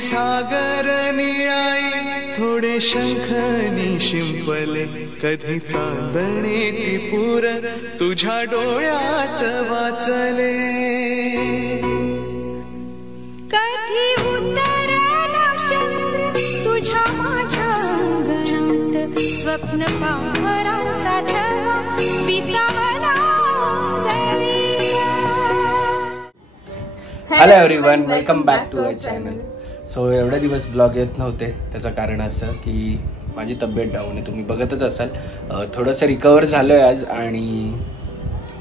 सागर निळाई थोडे शंखनी शिंपले कधी चांदणे टिपूर तुझ्या डोळ्यात वाचले कधी उतरला चंद्र तुझ्या माझ्या अंगणात स्वप्न पांघराचा छळा विसावला hello everyone, welcome back to our channel. So एवढे दिवस व्लॉग येत नव्हते. त्याचं कारण असं की माझी तब्येत डाऊन आहे, तुम्ही बघतच असाल. थोडंसं रिकवर झालो आहे आज आणि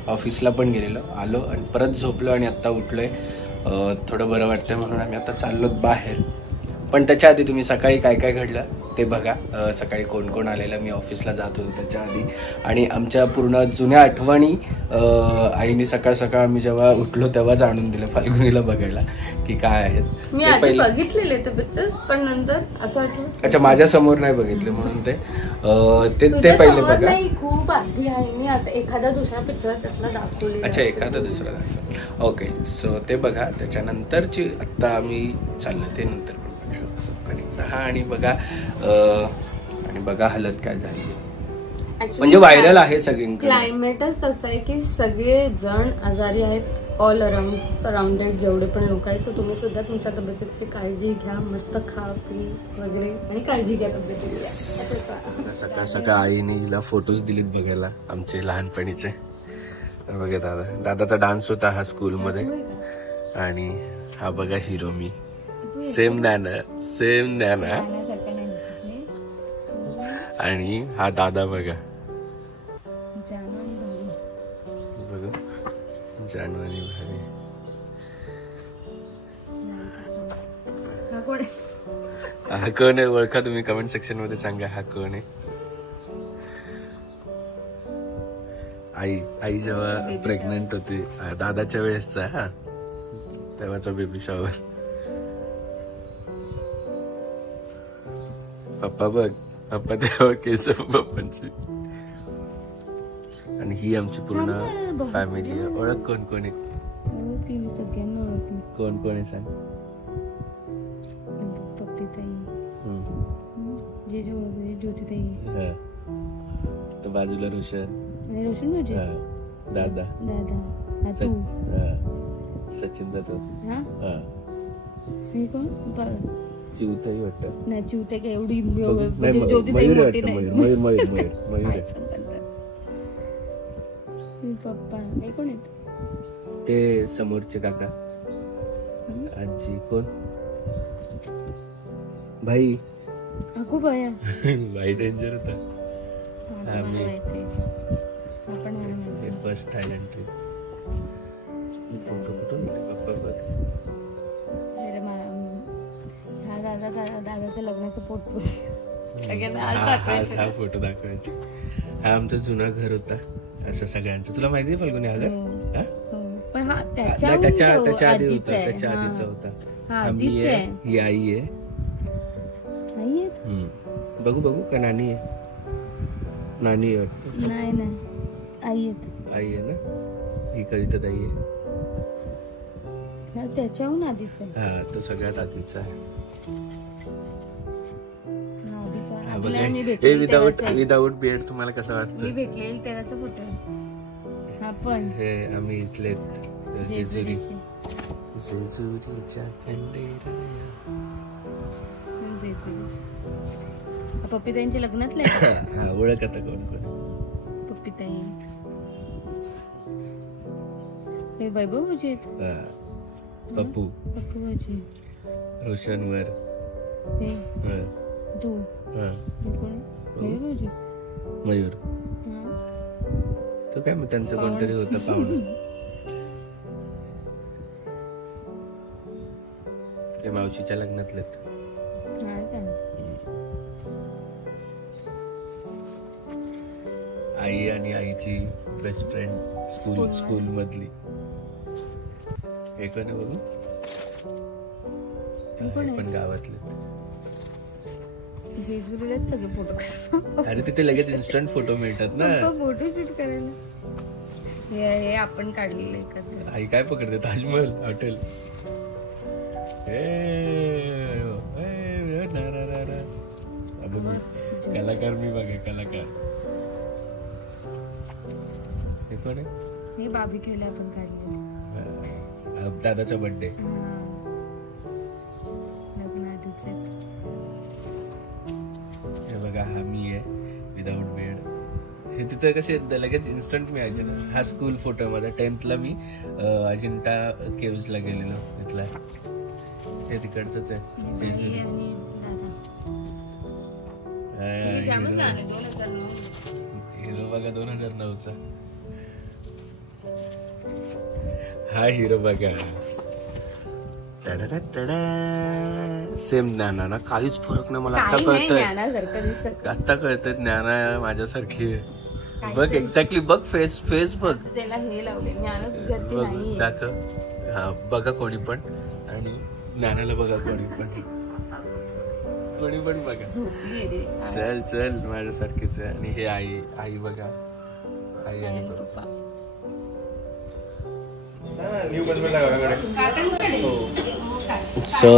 ऑफिसला पण गेलेलो, आलो आणि परत झोपलो आणि आत्ता उठलो आहे. थोडं बरं वाटतं म्हणून आम्ही आता चाललो बाहेर. पण त्याच्या आधी तुम्ही सकाळी काय काय घडलं ते बघा. सकाळी कोण कोण आलेलं, मी ऑफिसला जात होतो त्याच्या आधी, आणि आमच्या पूर्ण जुन्या आठवणी आईने सकाळ सकाळ आम्ही जेव्हा उठलो तेव्हाच आणून दिलं फाल्गुनीला बघायला की काय आहेत. मी आधी बघितलेले ते पिक्चर्स, पण नंतर असं वाटलं अच्छा माझ्या समोर नाही बघितले म्हणून ते पहिले बघा. खूप आधी आहे मी असं एखादा दुसरा पिक्चर त्यातला दाखवले. अच्छा एखादा दुसरा दाखवला. ओके, सो ते बघा. त्याच्यानंतरची आत्ता आम्ही चाललो ते नंतर पण बघा. आणि बघा हालत काय झाली, म्हणजे व्हायरल आहे सगळींकडे. क्लायमेटच तसं आहे की सगळे जण आजारी आहेत, ऑल अराउंड सराउंडेड जेवढे पण लोक आहेत. सो तुम्ही सुद्धा तुमच्या तब्येतीची काळजी घ्या, मस्त खा पी वगैरे आणि काळजी घ्या तब्येतीची. सकाळ सकाळ आईने हिला फोटोज दिलेत बघायला आमचे लहानपणीचे. बघा दादाचा डान्स होता हा स्कूलमध्ये, आणि हा बघा हिरो मी. सेम ज्ञान आणि हा दादा बघा जानू आणि भावी. हा कोण आहे ओळखा तुम्ही कमेंट सेक्शन मध्ये सांगा हा कोण आहे. आई जेव्हा प्रेग्नंट होती दादाच्या वेळेसचा हा तेव्हाचा बेबी शॉवर. पप्पा बघ, पप्पा तेव्हा केस पप्पांची. आणि ही आमची पूर्ण फॅमिली आहे. ओळख कोण कोण आहे, कोण कोण आहे सांग. ज्योतिताई, तर बाजूला रोशन, दादा सचिन दादा, चिवताई वाटतं नाही. चिवते काय एवढी पप्पा नाही कोण आहेत ते समोरचे काका. आजी कोण, भाई अगो बाया भाई डेंजर होता. First Thailand trip. फोटो कुठून पप्पा बघ. दादाचं लग्नाचं फोटो हा फोटो दाखवायचा. हा आमचं जुना घर होता असं सगळ्यांचं. तुला माहिती आहे फाल्गुनी हा घर? पण हा त्याच्या आधी होता, त्याच्या आधीचा होता. ही आई आहे. बघू का नानी आहे? नानी आहे वाटतं. नाही आई आहे ना. ही कविता ताई आहे. त्याच्याहून आधीच आहे. हा तो सगळ्यात आधीचा आहे. विदाऊट बियर्ड तुम्हाला कसं वाटतं? मी भेटलेली तेव्हाचा फोटो. हा पण हे आम्ही इथले जेजुरीच्या पप्पीताईंच्या लग्नातले. हा ओळख आता कोण कोण. पप्पीताई हे वैभव भाऊजी आहेत. पप्पू भाऊजी. रोशनवर तू मयूर. तो काय मग त्यांचं कोणतरी होतं पाहुणं. ते मावशीच्या लग्नातले. आई आणि आईची बेस्ट फ्रेंड स्कूल मधली. हे कोण आहे बघू. पण गावातले. जेजुरीलाच सगळे फोटो. अरे तिथे लगेच इन्स्टंट फोटो मिळतात ना फोटो शूट करायला. हे आपण काढलेलं. आई काय पकडते ताजमहल हॉटेल. कलाकार मी बघा कलाकार. हे कोण आहे? हे बार्बेक्यूला आपण काढले दादाचा बर्थडे. लग्न आधीचे. हे बघा हा मी आहे विदाऊट बेड. हे तिथं कसे लगेच इन्स्टंट मिळायचे ना. हा स्कूल फोटो आहे माझा. 10th ला मी अजिंठा केव्हजला गेलेलो तिथला. हे तिकडचंच आहे जेजुरी. हिरो बघा 2009चा. हा हिरो बघा. सेम ज्ञाना ना. काहीच फरक नाही मला आता कळतंय. आता कळतंय ज्ञाना माझ्यासारखी. बघ एक्झॅक्टली बघ फेस बघ. त्याला हे लावले ज्ञाना तुझ्यात नाही. दाखव. हा बघा कोणी पण आणि ज्ञानाला बघा कोणी पण बघा. चल माझ्यासारखीच आहे. आणि हे आई बघा. आई आणि पप्पा. सो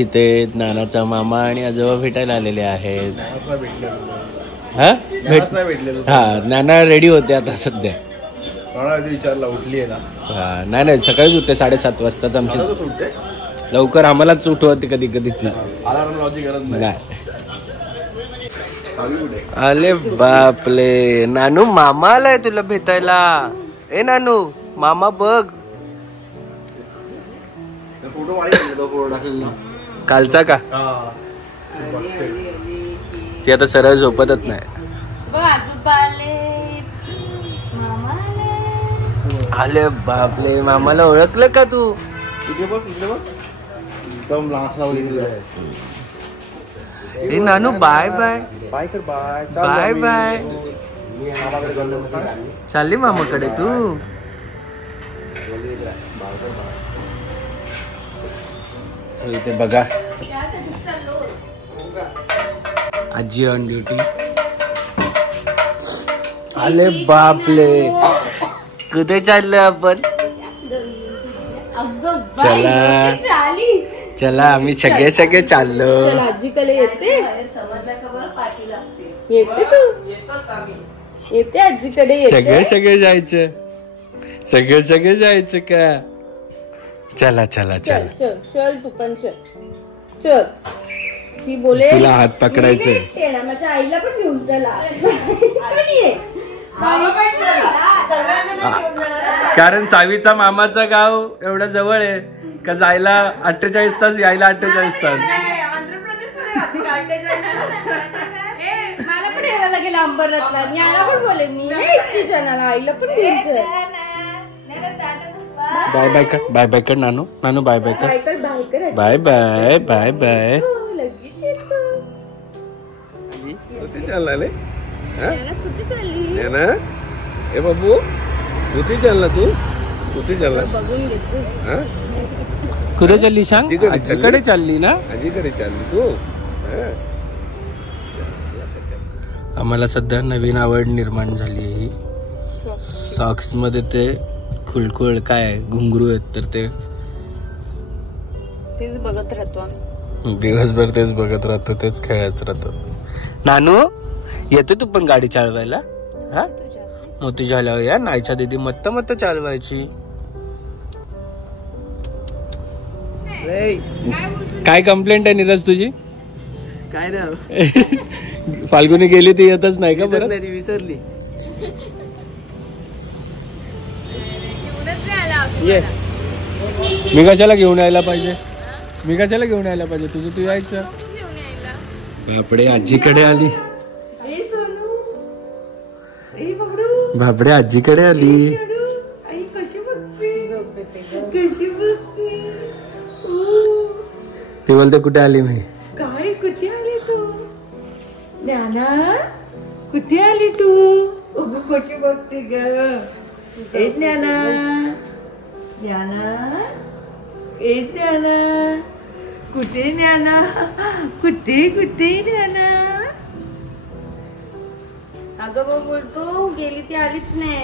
इथे नानाचा मामा आणि आजोबा भेटायला आलेले आहेत. हा नाना रेडी होते आता सध्या. विचारला उठली आहे ना. हा नाही सकाळीच उठते 7:30 वाजताच. आमची लवकर आम्हालाच उठवते कधी कधी. नाही अरे बापले. नानू मामा आलाय तुला भेटायला. ए नानू मामा बघ. कालचा का ती आता सरळ झोपतच नाही. आले बापले. मामाला ओळखलं का तू? एकदम लाच लावलेली आहे. ए नानू बाय बाय बाय कर. Bye bye bye. चालली मामाकडे तू? इथे बघा आजी ऑन ड्युटी. आले बापले. कुठे चाललोय आपण? चला आम्ही सगळे चाललो. आजीकडे येते तू. येते आजीकडे. सगळे जायचं. सगळे जायचं का? चला चल तू पण चल. ती बोले तुला हात पकडायचंय. माझ्या आईला पण घेऊन चला. कारण सावीचा मामाचं गाव एवढं जवळ आहे का जायला 48 तास यायला 48 तास. मला पण यायला लागेल अंबरनाथला. याला पण बोले मी आईला पण घेऊन. बाय बाय कर नानू बाय बाय कर. Bye bye bye bye. कुठे चालला ए बाबू? कुठे चालला तू? कुठे चालला? कुठे चालली सांग? आजीकडे चालली ना? आजीकडे चालली तू? आम्हाला सध्या नवीन आवड निर्माण झाली आहे. सॉक्स मध्ये ते खुळखुळ काय घुंगरू आहेत तर तेच बघत राहतो. दिवसभर तेच बघत राहतो. तेच खेळत राहतो. नानू येतो तू पण गाडी चालवायला? हा मोठी झाल्यावर या. नाईच्या दीदी मत्त चालवायची. काय कंप्लेंट आहे नीरज तुझी? काय ना फाल्गुनी गेली ती येतच नाही का? बरं विसरली. मी कशाला घेऊन यायला पाहिजे? तुझं तू यायचं. बापडे आजीकडे आली. बापडे आजीकडे आली. ती बोलते कुठे आली मी? काय कुठे आली तू? ज्ञाना कुठे आली तू? कशी बघते ग? ए ज्ञाना कुठे ज्ञाना? कुठे ज्ञाना? आजोबा बोलतो गेली ती आलीच नाही.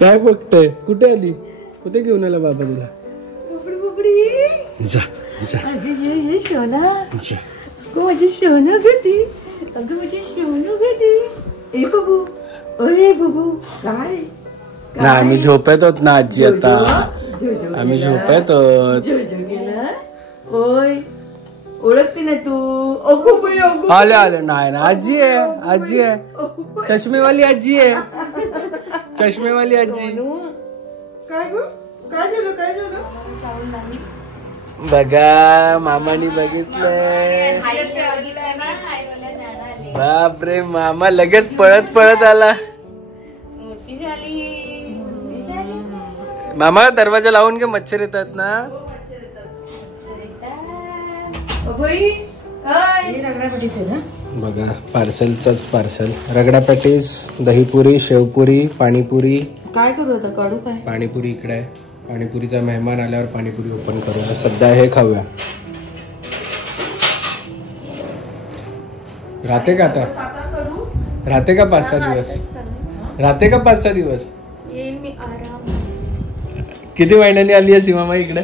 काय बघतोय? कुठे आली? कुठे घेऊन आला बाबा तुला? बुबडी जा जा अगं ये शोना, जा. अगं माझी शोनू गती, अगं माझी शोनू गती. ए बाबू, ओए बाबू, काय ना आम्ही झोपेत होत ना आजी आता. जोजो आम्ही गेला. झोपेत होत. जोजो गेला. ओय ओळखते ना तू. अगो बाई अगो. आले आले नाही ना आजी आहे, आजी आहे, चष्मेवाली आजी आहे, चष्मेवाली आजी. काय गो, काय झालं, काय झालं? बघा मामानी बघितलंय. बापरे मामा लगेच पळत पळत आला. मामा दरवाजा लावून घे, मच्छर येतात ना. बघा पार्सलच पार्सल. रगडा पॅटीस, दहीपुरी, शेवपुरी, पाणीपुरी. काय करू आता, काढू काय? पाणीपुरी इकडे आहे. पाणीपुरीचा मेहमान आल्यावर पाणीपुरी ओपन करूया. सध्या हे खाऊया. राहते का आता? राहते का 5-6 दिवस? राहते का 5-6 दिवस? येईल मी आराम. किती महिन्यांनी आली आहे सीमाबाई इकडे?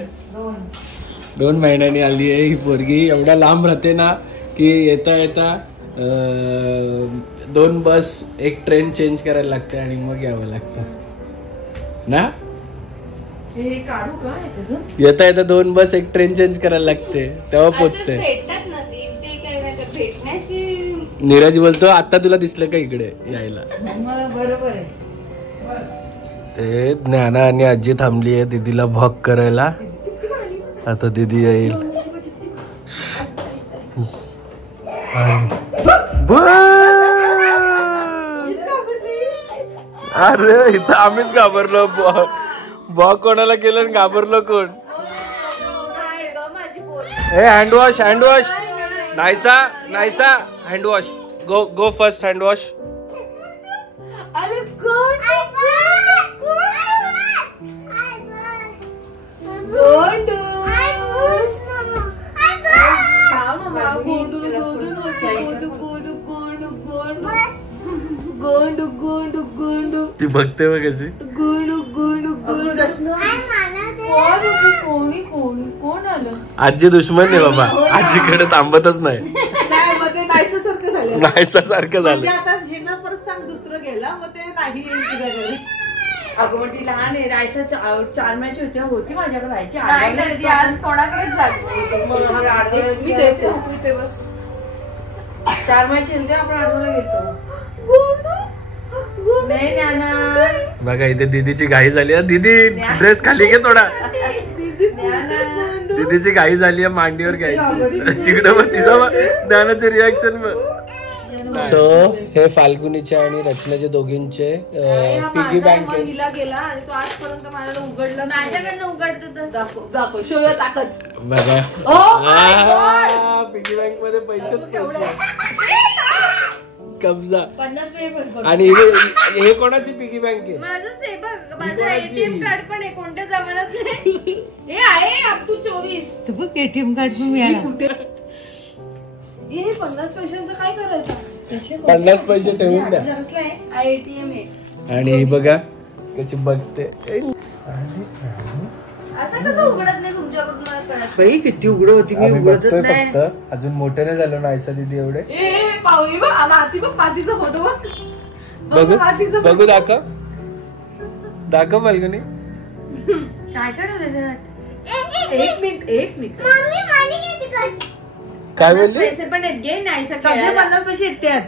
2 महिन्यांनी आली आहे ही पोरगी. एवढ्या लांब राहते ना की येता येता 2 बस 1 ट्रेन चेंज करायला लागते आणि मग यावं लागतं ना. हे काढू काय त्यातून? येता येता 2 बस 1 ट्रेन चेंज करायला लागते तेव्हा पोचते. भेटतात ना ते काय नाही तर भेटण्याशी. नीरज बोलतो आता तुला दिसलं का इकडे यायला? बरोबर आहे. ते ज्ञाना आणि आजी थांबली आहे दीदीला भॉक करायला. आता दीदी येईल. अरे इथं आम्हीच घाबरलो. भॉक कोणाला केलं आणि घाबरलो कोण? ए हँडवॉश, हँडवॉश. नाहीसा नाहीसा हँडवॉश. गो गो फर्स्ट हँडवॉश. अरे कोण? गोंडू. गोंडू गोंडू गोंडू. ती बघते बघ कशी. गोंडू गोंडू गोंडू. कोणी कोणी कोण आलं? आजी दुश्मन आहे बाबा. आजीकडे थांबतच नाही. नाही मग ते नाहीसं सारखं झालं. नाहीसा सारखं झालं. आता हे ना परत सांग दुसरं गेला मग ते नाही येईल तुझ्याकडे. अगं मग ती लहान आहे. राहायचं 4 मॅच होती माझ्याकडे राहायची. आज कोणाकडेच जात मी देते ते बस. 4 मॅच होते आपण आठवला घेतो. नाही ज्ञाना. बघा इथे दीदीची घाई झाली आहे. दीदी ड्रेस खाली घे थोडा. दीदीची घाई झाली आहे मांडीवर घ्यायची. तिकडे मग तिचं ज्ञानाचे रिॲक्शन बघ. सो हे फाल्गुनीचे आणि रचनाचे दोघींचे पिगी बँक आहे. हिला गेला आणि तो आजपर्यंत माझ्याला उघडला नाही. माझ्याकडनं उघडतो दाखव शोया ताकद. बघा पिगी बँक मध्ये पैसे कब्जा. 50 मिनिट. आणि हे कोणाची पिगी बँक आहे? माझं सेबक माझं एटीएम कार्ड पण आहे. कोणत्या जमान्यात नाही हे आहे अप टू 24. तू बघ एटीएम कार्ड पण मिळाला. हे 50 पैशांचं काय करायचं? 50 पैसे ठेवून द्या. एटीएम आहे. आणि ही बघा कशी बघते. असं कसं उघडत नाही तुमच्याकडून मला कळत. बाई किती उघड होती. मी आम्ही उघडतच बघतोय नाही. फक्त. अजून मोठे नाही झालो ना आयसा दीदी एवढे. पाहुली बघ माती बघ. मातीचा फोटो बघ. बघू मातीचा बघू दाखव दाखव फाल्गुनी. काय काय त्याच्यात? एक मिनिट काय बोलली? पैसे पण आहेत घे नाही सगळे सगळे 50 पैसे आहेत त्यात.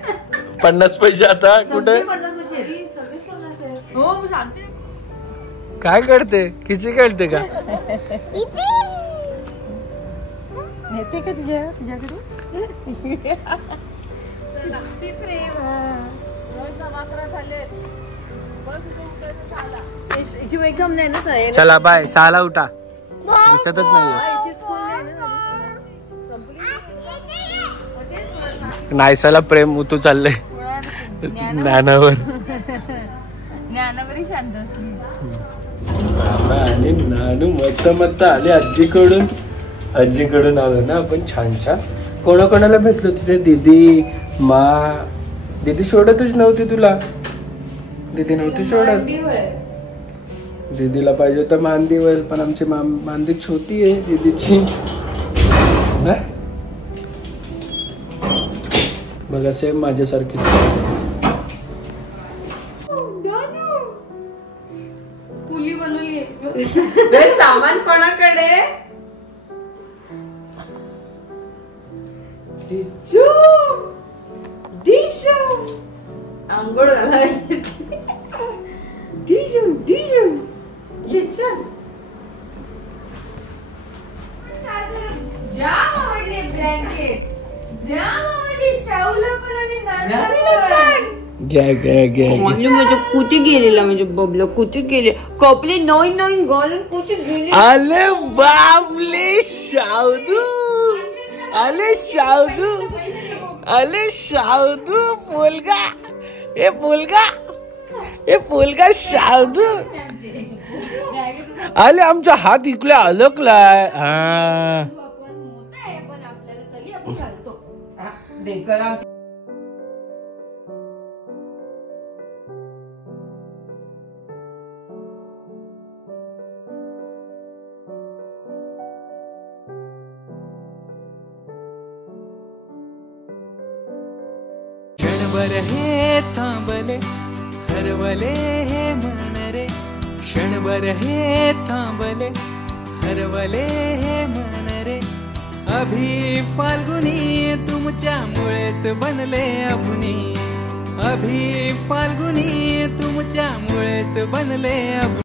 50 पैसे आता कुठे? 50 पैसे आहेत. सगळे सोन्याचे आहेत. हो मी सांगते. काय करते? किती खेळते का? नेते का तुझ्याकडे? एकदम नाही ना. चला बाय. 6ला उठा. दिसतच नाहीये. नायसाला प्रेम उतू चाललंय ज्ञानावर. ज्ञानावरही शांत असली. आणि नानू मत आले आजीकडून. आजीकडून आलो ना आपण छान छान. कोणाकोणाला भेटलो तिथे? दीदी मा. दीदी सोडतच नव्हती तुला. दीदी नव्हती सोडत. दीदीला पाहिजे तर मांदी होईल, पण आमची मांदी छोटी आहे दीदीची. बघा सेम माझ्यासारखी. कुली बनवली सामान कोणाकडे? आंघोळ घालायला जाम आवडले ब्लँकेट, जाम आवडली शाहूला पण आणि दादाला पण. म्हणजे कुठे गेलेला म्हणजे बबला कुठे गेले कपडे नवीन नवीन घालून कुठे गेले. अरे बापले शावदू, अरे शावदू, अरे शावदू पोलगा, हे पोलगा, हे पोलगा शावदू. अरे आमचा हात इकडे अलकलाय. पण आपल्याला तरी आपण घालतो. क्षणभर हे थांबले हरवले हे मन रे, क्षणभर हे थांबले हरवले हे मन रे. अभि फाल्गुनी तुमच्यामुळेच बनले अभुनी, अभि फाल्गुनी तुमच्यामुळेच बनले अभुनी.